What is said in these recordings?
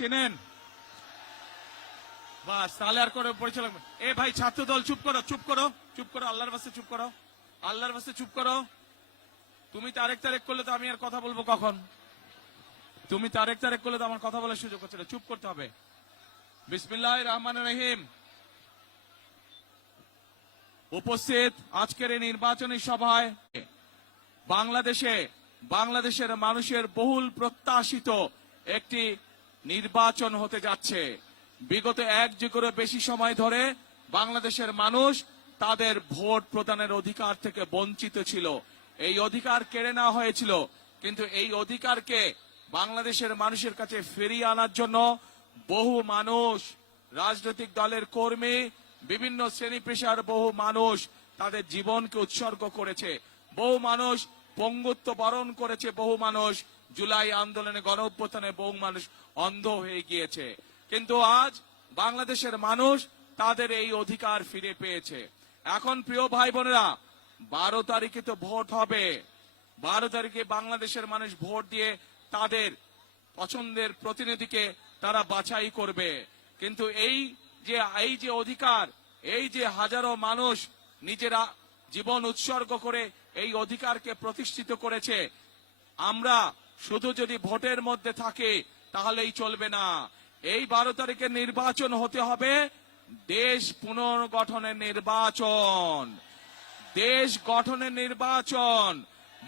চেনেন? বাস, তাহলে আর করে পরিচালক। এ ভাই ছাত্র দল, চুপ করো, চুপ করো, চুপ করো, আল্লাহর বাস্তে চুপ করো, আল্লাহর বাস্তে চুপ করো। তুমি তারেক তারেক করলে তো আমি আর কথা বলবো কখন? তুমি তারেক তারেক করলে তো আমার কথা বলার সুযোগ হচ্ছে না, চুপ করতে হবে। বিসমিল্লাহির রহমানির রহিম। উপস্থিত আজকের এই নির্বাচনী সভায় বাংলাদেশের মানুষের বহুল প্রত্যাশিত একটি নির্বাচন হতে যাচ্ছে। বিগত এক যুগেরও বেশি সময় ধরে বাংলাদেশের মানুষ তাদের ভোট প্রদানের অধিকার থেকে বঞ্চিত ছিল। এই অধিকার কেড়ে নেওয়া হয়েছিল, কিন্তু এই অধিকারকে বাংলাদেশের মানুষের কাছে ফিরিয়ে আনার জন্য বহু মানুষ, রাজনৈতিক দলের কর্মী, বিভিন্ন শ্রেণী পেশার বহু মানুষ তাদের জীবনকে উৎসর্গ করেছে। বহু মানুষ পঙ্গুত্ব বরণ করেছে, বহু মানুষ জুলাই আন্দোলনে, গণ অভ্যুত্থানে বহু মানুষ অন্ধ হয়ে গিয়েছে। কিন্তু আজ বাংলাদেশের মানুষ তাদের এই অধিকার ফিরে পেয়েছে। এখন প্রিয় ভাই বোনেরা, 12 তারিখে তো ভোট হবে। 12 তারিখে বাংলাদেশের মানুষ ভোট দিয়ে তাদের পছন্দের প্রতিনিধিকে তারা বাছাই করবে। কিন্তু এই যে অধিকার, এই যে হাজারো মানুষ নিজেরা জীবন উৎসর্গ করে এই অধিকারকে প্রতিষ্ঠিত করেছে, আমরা শুধু যদি ভোটের মধ্যে থাকি তাহলেই চলবে না। এই 12 তারিখে নির্বাচন হতে হবে দেশ পুনর্গঠনের নির্বাচন, দেশ গঠনের নির্বাচন,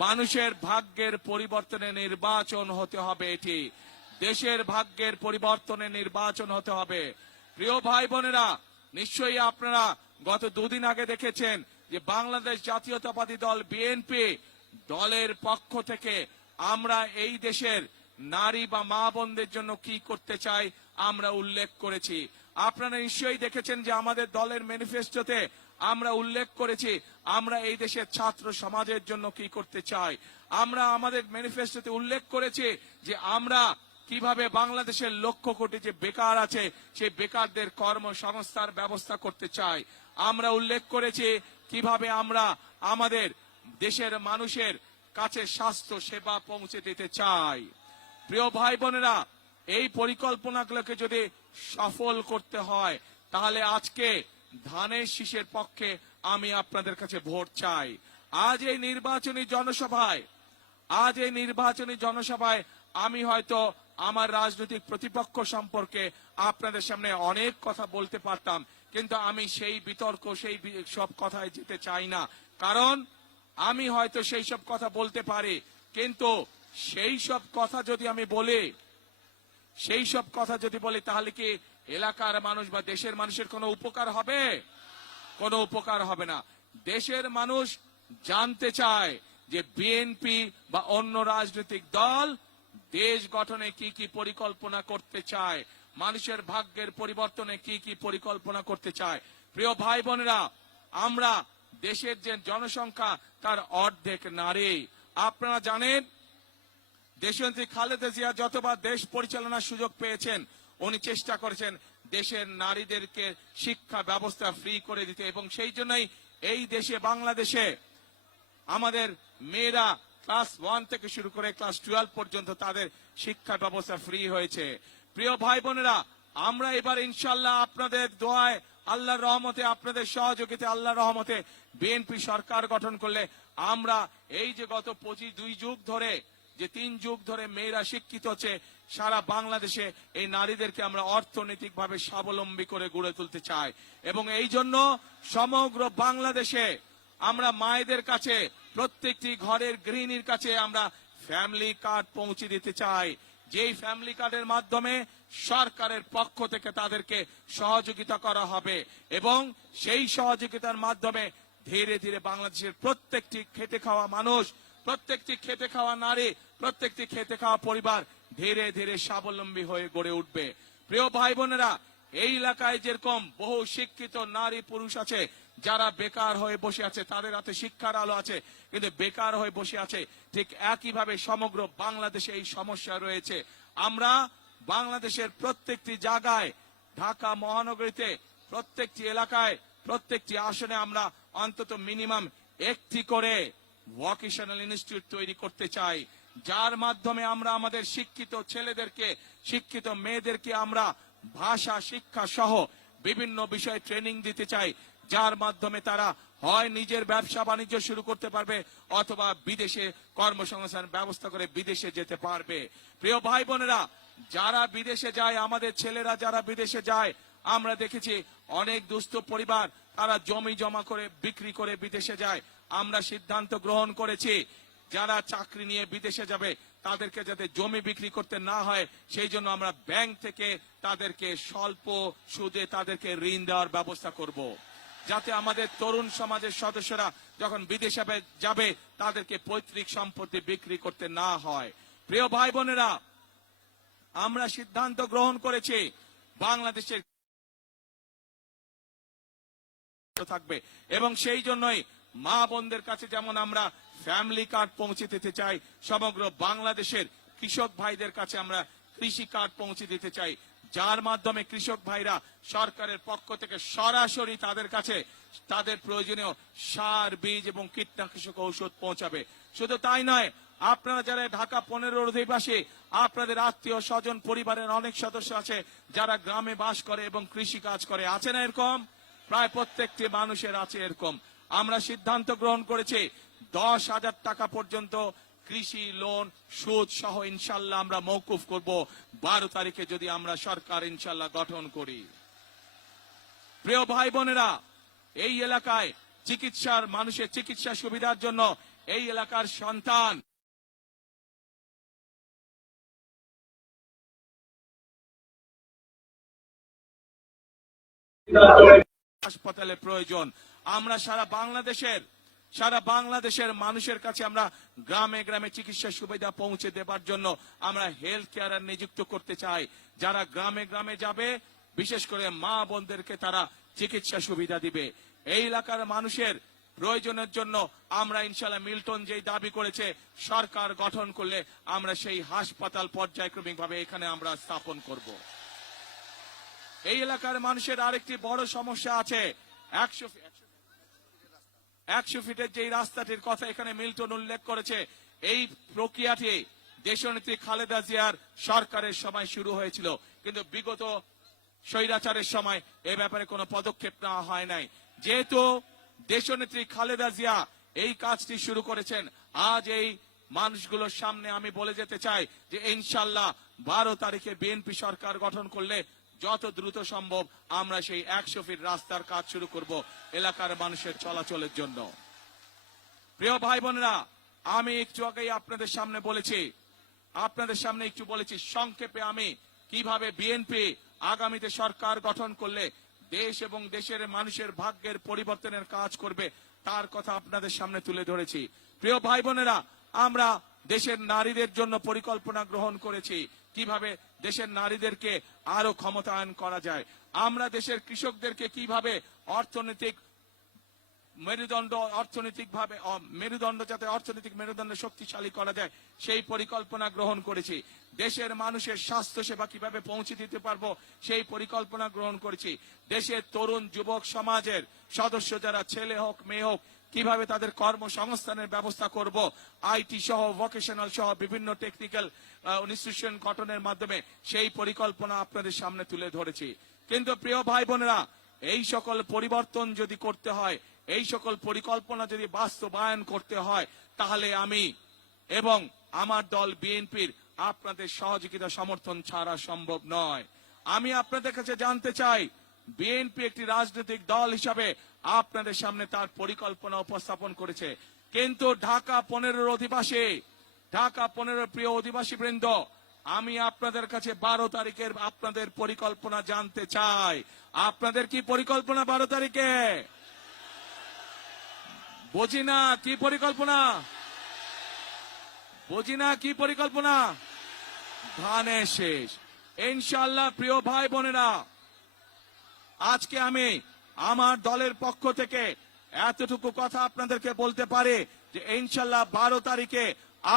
মানুষের ভাগ্যের পরিবর্তনের নির্বাচন হতে হবে। এটি দেশের ভাগ্যের পরিবর্তনের নির্বাচন হতে হবে। প্রিয় ভাই বোনেরা, নিশ্চয়ই আপনারা গত দুদিন আগে দেখেছেন যে বাংলাদেশ জাতীয়তাবাদী দল বিএনপি দলের পক্ষ থেকে আমরা এই দেশের নারী বা মা বোনদের জন্য কি করতে চাই আমরা উল্লেখ করেছি। আপনারা নিশ্চয়ই দেখেছেন যে আমাদের দলের ম্যানিফেস্টোতে আমরা উল্লেখ করেছি আমরা এই দেশের ছাত্র সমাজের জন্য কি করতে চাই। আমরা আমাদের ম্যানিফেস্টোতে উল্লেখ করেছি যে আমরা কিভাবে বাংলাদেশের লক্ষ কোটি যে বেকার আছে সেই বেকারদের কর্মসংস্থার ব্যবস্থা করতে চাই। আমরা উল্লেখ করেছি কিভাবে আমরা আমাদের দেশের মানুষের কাছে স্বাস্থ্য সেবা পৌঁছে দিতে চাই। প্রিয় ভাই বোনেরা, এই পরিকল্পনাগুলোকে যদি সফল করতে হয় তাহলে আজকে ধানের শীষের পক্ষে আমি আপনাদের কাছে ভোট চাই। আজ এই নির্বাচনী জনসভায় আমি হয়তো আমার রাজনৈতিক প্রতিপক্ষ সম্পর্কে আপনাদের সামনে অনেক কথা বলতে পারতাম, কিন্তু আমি সেই বিতর্ক, সেই সব কথায় যেতে চাই না। কারণ আমি হয়তো সেই সব কথা বলতে পারি, কিন্তু সেই সব কথা যদি বলি তাহলে কি এলাকার মানুষ বা দেশের মানুষের কোনো উপকার হবে? কোনো উপকার হবে না। দেশের মানুষ জানতে চায় যে বিএনপি বা অন্য রাজনৈতিক দল দেশ গঠনে কি কি পরিকল্পনা করতে চায়, মানুষের ভাগ্যের পরিবর্তনে কি কি পরিকল্পনা করতে চায়। প্রিয় ভাই বোনেরা, আমরা দেশের যে জনসংখ্যা তার অর্ধেক নারী। আপনারা জানেন দেশনেত্রী খালেদা জিয়া যতবার দেশ পরিচালনার সুযোগ পেয়েছেন উনি চেষ্টা করেছেন দেশের নারীদেরকে শিক্ষা ব্যবস্থা ফ্রি করে দিতে, এবং সেই জন্যই এই দেশে বাংলাদেশে আমাদের মেয়েরা ক্লাস 1 থেকে শুরু করে ক্লাস 12 পর্যন্ত তাদের শিক্ষা ব্যবস্থা ফ্রি হয়েছে। প্রিয় ভাই বোনেরা, আমরা এবার ইনশাআল্লাহ আপনাদের দোয়ায়, আল্লাহর রহমতে, আপনাদের সহযোগিতা, আল্লাহর রহমতে বিএনপি সরকার গঠন করলে আমরা এই যে গত 2 যুগ ধরে যে 3 যুগ ধরে মেয়েরা শিক্ষিত হচ্ছে, সারা বাংলাদেশে এই নারীদেরকে আমরা অর্থনৈতিকভাবে স্বাবলম্বী করে গড়ে তুলতে চাই। এবং এই জন্য সমগ্র বাংলাদেশে আমরা মায়েদের কাছে, প্রত্যেকটি ঘরের গৃহিণীর কাছে আমরা ফ্যামিলি কার্ড পৌঁছে দিতে চাই, যেই ফ্যামিলি কার্ডের মাধ্যমে সরকারের পক্ষ থেকে তাদেরকে সহযোগিতা করা হবে, এবং সেই সহযোগিতার মাধ্যমে ধীরে ধীরে বাংলাদেশের প্রত্যেকটি খেটে খাওয়া মানুষ, প্রত্যেকটি খেটে খাওয়া নারী, প্রত্যেকটি খেটে খাওয়া পরিবার ধীরে ধীরে স্বাবলম্বী হয়ে গড়ে উঠবে। প্রিয় ভাই বোনেরা, এই এলাকায় যেরকম বহু শিক্ষিত নারী পুরুষ আছে যারা বেকার হয়ে বসে আছে, তাদের হাতে শিক্ষার আলো আছে কিন্তু বেকার হয়ে বসে আছে, ঠিক একইভাবে সমগ্র বাংলাদেশে এই সমস্যা রয়েছে। আমরা বাংলাদেশের প্রত্যেকটি জায়গায়, ঢাকা মহানগরীতে প্রত্যেকটি এলাকায়, প্রত্যেকটি আসনে আমরা অন্তত মিনিমাম একটি করে ভোকেশনাল ইনস্টিটিউট তৈরি করতে চাই, যার মাধ্যমে আমরা আমাদের শিক্ষিত ছেলেদেরকে, শিক্ষিত মেয়েদেরকে আমরা ভাষা শিক্ষা সহ বিভিন্ন বিষয়ে ট্রেনিং দিতে চাই, যার মাধ্যমে তারা হয় নিজের ব্যবসা বাণিজ্য শুরু করতে পারবে অথবা বিদেশে কর্মসংস্থান ব্যবস্থা করে বিদেশে যেতে পারবে। প্রিয় ভাই বোনেরা, যারা বিদেশে যায়, আমাদের ছেলেরা যারা বিদেশে যায়, আমরা দেখেছি অনেক দুস্থ পরিবার তারা জমি জমা করে বিক্রি করে বিদেশে যায়। আমরা সিদ্ধান্ত গ্রহণ করেছি যারা চাকরি নিয়ে বিদেশে যাবে তাদেরকে যাতে জমি বিক্রি করতে না হয়, সেই জন্য আমরা ব্যাংক থেকে তাদেরকে স্বল্প সুদে তাদেরকে ঋণ দেওয়ার ব্যবস্থা করব, যাতে আমাদের তরুণ সমাজের সদস্যরা যখন বিদেশে যাবে তাদেরকে পৈতৃক সম্পত্তি বিক্রি করতে না হয়। প্রিয় ভাই বোনেরা, আমরা সিদ্ধান্ত গ্রহণ করেছি বাংলাদেশের থাকবে এবং সেই জন্যই মা বোনদের কাছে যেমন আমরা ফ্যামিলি কার্ড পৌঁছে দিতে চাই, সমগ্র বাংলাদেশের কৃষক ভাইদের কাছে আমরা কৃষি কার্ড পৌঁছে দিতে চাই, যার মাধ্যমে কৃষক ভাইরা সরকারের পক্ষ থেকে সরাসরি তাদের কাছে তাদের প্রয়োজনীয় সার, বীজ এবং কীটনাশক ঔষধ পৌঁছাবে। শুধু তাই নয়, আপনারা যারা ঢাকা 15 অধিবাসী, আপনাদের আত্মীয় স্বজন পরিবারের অনেক সদস্য আছে যারা গ্রামে বাস করে এবং কৃষি কাজ করে, আছে না এরকম? প্রায় প্রত্যেকটি মানুষের আছে এরকম। আমরা সিদ্ধান্ত গ্রহণ করেছি 10,000 টাকা পর্যন্ত কৃষি লোন সুদ সহ ইনশাল্লাহ আমরা মওকুফ করব 12 তারিখে যদি আমরা সরকার ইনশাল্লাহ গঠন করি। প্রিয় ভাই বোনেরা, এই এলাকায় মানুষের চিকিৎসা সুবিধার জন্য এই এলাকার সন্তান হাসপাতালে প্রয়োজন। আমরা সারা বাংলাদেশের মানুষের কাছে আমরা গ্রামে গ্রামে চিকিৎসা সুবিধা পৌঁছে দেবার জন্য আমরা হেলথ কেয়ার নিযুক্ত করতে চাই, যারা গ্রামে গ্রামে যাবে, বিশেষ করে মা বোনদেরকে তারা চিকিৎসা সুবিধা দিবে। এই এলাকার মানুষের প্রয়োজনের জন্য আমরা ইনশাআল্লাহ মিল্টন যেই দাবি করেছে সরকার গঠন করলে আমরা সেই হাসপাতাল পর্যায়ক্রমিক ভাবে এখানে আমরা স্থাপন করব। এই এলাকার মানুষের আরেকটি বড় সমস্যা আছে, 100 ফিটের যে রাস্তাটির কথা এখানে মিল্টন উল্লেখ করেছে, এই প্রক্রিয়াটি দেশনেত্রী খালেদা জিয়ার সরকারের সময় শুরু হয়েছিল, কিন্তু বিগত স্বৈরাচারের সময় এ ব্যাপারে কোনো পদক্ষেপ নেওয়া হয় নাই। যেহেতু দেশনেত্রী খালেদা জিয়া এই কাজটি শুরু করেছেন, আজ এই মানুষগুলোর সামনে আমি বলে যেতে চাই যে ইনশাল্লাহ 12 তারিখে বিএনপি সরকার গঠন করলে যত দ্রুত সম্ভব আমরা সেই 100 ফিট রাস্তার কাজ শুরু করব এলাকার মানুষের চলাচলের জন্য। প্রিয় ভাই বোনেরা, আমি একটু আগেই আপনাদের সামনে বলেছি সংক্ষেপে আমি কিভাবে বিএনপি আগামীতে সরকার গঠন করলে দেশ এবং দেশের মানুষের ভাগ্যের পরিবর্তনের কাজ করবে তার কথা আপনাদের সামনে তুলে ধরেছি। প্রিয় ভাই বোনেরা, আমরা দেশের নারীদের জন্য পরিকল্পনা গ্রহণ করেছি কিভাবে দেশের নারীদেরকে আরো ক্ষমতায়ন করা যায়। আমরা দেশের কৃষকদেরকে কিভাবে অর্থনৈতিক মেরুদণ্ড শক্তিশালী করা যায় সেই পরিকল্পনা গ্রহণ করেছি। দেশের মানুষের স্বাস্থ্য সেবা কিভাবে পৌঁছে দিতে পারবো সেই পরিকল্পনা গ্রহণ করেছি। দেশের তরুণ যুবক সমাজের সদস্য যারা ছেলে হোক মেয়ে হোক কিভাবে তাদের কর্মসংস্থানের ব্যবস্থা করব, আইটি সহ ভোকেশনাল সহ বিভিন্ন টেকনিক্যাল ইনস্টিটিউশন গঠনের মাধ্যমে সেই পরিকল্পনা আপনাদের সামনে তুলে ধরেছি। কিন্তু প্রিয় ভাই বোনেরা, এই সকল পরিবর্তন যদি করতে হয়, এই সকল পরিকল্পনা যদি বাস্তবায়ন করতে হয়, তাহলে আমি এবং আমার দল বিএনপির আপনাদের সহযোগিতা সমর্থন ছাড়া সম্ভব নয়। আমি আপনাদের কাছে জানতে চাই, বিএনপি একটি রাজনৈতিক দল হিসাবে আপনাদের সামনে তার পরিকল্পনা উপস্থাপন করেছে, কিন্তু ঢাকা 15 প্রিয় অধিবাসী বৃন্দ, আমি আপনাদের কাছে 12 তারিখের আপনাদের পরিকল্পনা জানতে চাই। আপনাদের কি পরিকল্পনা 12 তারিখে? বুঝি না কি পরিকল্পনা? ধানে শেষ। ইনশাআল্লাহ প্রিয় ভাই বোনেরা, আজকে আমি আমার দলের পক্ষ থেকে এতটুকু কথা আপনাদেরকে বলতে পারি যে ইনশাআল্লাহ 12 তারিখে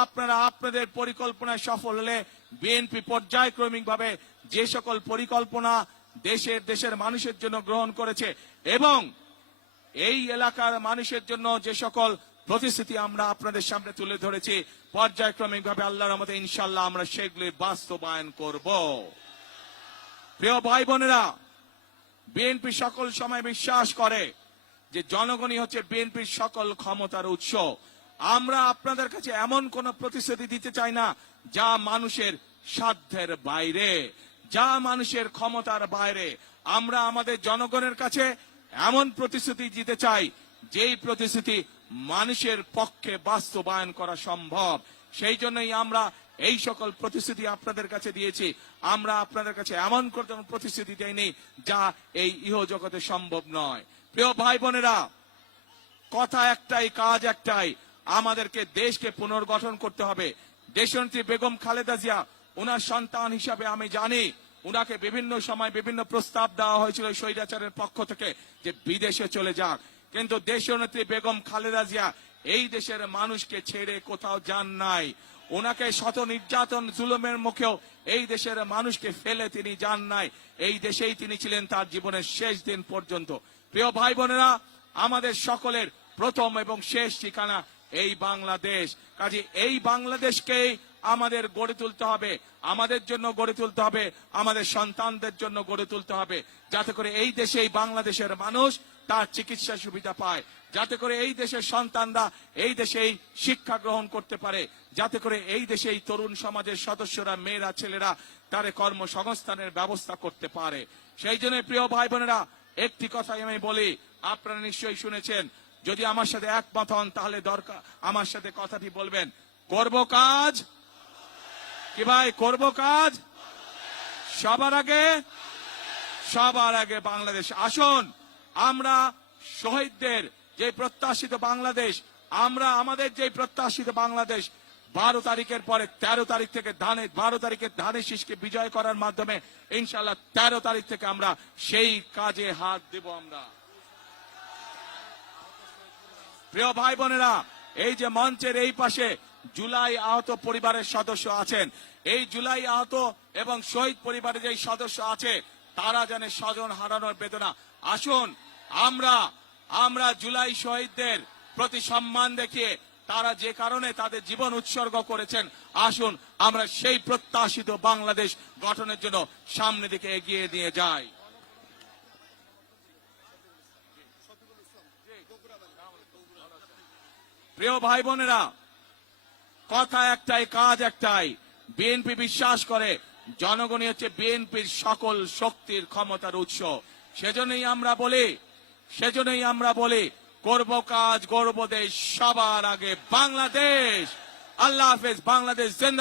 আপনারা আপনাদের পরিকল্পনায় সফল হলে বিএনপি পর্যায়ক্রমিক ভাবে যে সকল পরিকল্পনা দেশের মানুষের জন্য গ্রহণ করেছে এবং এই এলাকার মানুষের জন্য যে সকল প্রতিশ্রুতি আমরা আপনাদের সামনে তুলে ধরেছি। পর্যায়ক্রমিক ভাবে আল্লাহর রহমতে ইনশাআল্লাহ আমরা সেগুলি বাস্তবায়ন করব। প্রিয় ভাই বোনেরা, বিএনপি সকল সময় বিশ্বাস করে যে জনগণই হচ্ছে বিএনপির সকল ক্ষমতার উৎস। আমরা আপনাদের কাছে এমন কোন প্রতিশ্রুতি দিতে চাই না যা মানুষের সাধ্যের বাইরে, যা মানুষের ক্ষমতার বাইরে। আমরা আমাদের জনগণের কাছে এমন প্রতিশ্রুতি দিতে চাই যেই প্রতিশ্রুতি মানুষের পক্ষে বাস্তবায়ন করা সম্ভব। সেই জন্যই আমরা এই সকল প্রতিশ্রুতি আপনাদের কাছে দিয়েছি। আমরা আপনাদের কাছে এমন কোন প্রতিশ্রুতি দেইনি যা এই ইহজগতে সম্ভব নয়। প্রিয় ভাই বোনেরা, কথা একটাই, কাজ একটাই, আমাদেরকে দেশকে পুনর্গঠন করতে হবে। দেশনেত্রী বেগম খালেদা জিয়া, উনার সন্তান হিসাবে আমি জানি উনাকে বিভিন্ন সময় বিভিন্ন প্রস্তাব দেওয়া হয়েছিল স্বৈরাচারের পক্ষ থেকে যে বিদেশে চলে যাক, কিন্তু দেশনেত্রী বেগম খালেদা জিয়া এই দেশের মানুষকে ছেড়ে কোথাও যান নাই। ওনাকে শত নির্যাতন জুলুমের মুখেও এই দেশের মানুষকে ফেলে তিনি যান নাই। এই দেশেই তিনি ছিলেন তার জীবনের শেষ দিন পর্যন্ত। প্রিয় ভাই বোনেরা, আমাদের সকলের প্রথম এবং শেষ ঠিকানা এই বাংলাদেশ। কাজে এই বাংলাদেশকেই আমাদের গড়ে তুলতে হবে, আমাদের জন্য গড়ে তুলতে হবে, আমাদের সন্তানদের জন্য গড়ে তুলতে হবে, যাতে করে এই দেশেই বাংলাদেশের মানুষ তার চিকিৎসা সুবিধা পায়, যাতে করে এই দেশের সন্তানরা এই দেশেই শিক্ষা গ্রহণ করতে পারে, যাতে করে এই দেশেই তরুণ সমাজের সদস্যরা, মেয়েরা, ছেলেরা তার কর্মসংস্থানের ব্যবস্থা করতে পারে। সেই জন্য প্রিয় ভাই বোনেরা, একটি কথাই আমি বলি, আপনারা নিশ্চয়ই শুনেছেন, যদি আমার সাথে একমত হন তাহলে দরকার আমার সাথে কথাটি বলবেন, করব কাজ কি ভাই, করব কাজ সবার আগে বাংলাদেশ। আসুন আমরা শহীদদের যে প্রত্যাশিত বাংলাদেশ, আমরা আমাদের যে প্রত্যাশিত বাংলাদেশ 12 তারিখের পরে 13 তারিখ থেকে 12 তারিখে ধানের শীষকে বিজয় করার মাধ্যমে ইনশাআল্লাহ 13 তারিখ থেকে আমরা সেই কাজে হাত দেব। আমরা প্রিয় ভাই বোনেরা, এই যে মঞ্চের এই পাশে জুলাই আহত পরিবারের সদস্য আছেন, এই জুলাই আহত এবং শহীদ পরিবারের যে সদস্য আছে তারা জানে স্বজন হারানোর বেদনা। আসুন আমরা জুলাই শহীদদের প্রতি সম্মান দেখিয়ে তারা যে কারণে তাদের জীবন উৎসর্গ করেছেন, আসুন আমরা সেই প্রত্যাশিত বাংলাদেশ গঠনের জন্য সামনের দিকে এগিয়ে নিয়ে যাই। প্রিয় ভাই বোনেরা, কথা একটাই, কাজ একটাই। বিএনপি বিশ্বাস করে জনগণই হচ্ছে বিএনপির সকল শক্তির ক্ষমতার উৎস। সেজন্যই আমরা বলি করব কাজ, গর্ব দেশ, সবার আগে বাংলাদেশ। আল্লাহ হাফেজ। বাংলাদেশ জিন্দাবাদ।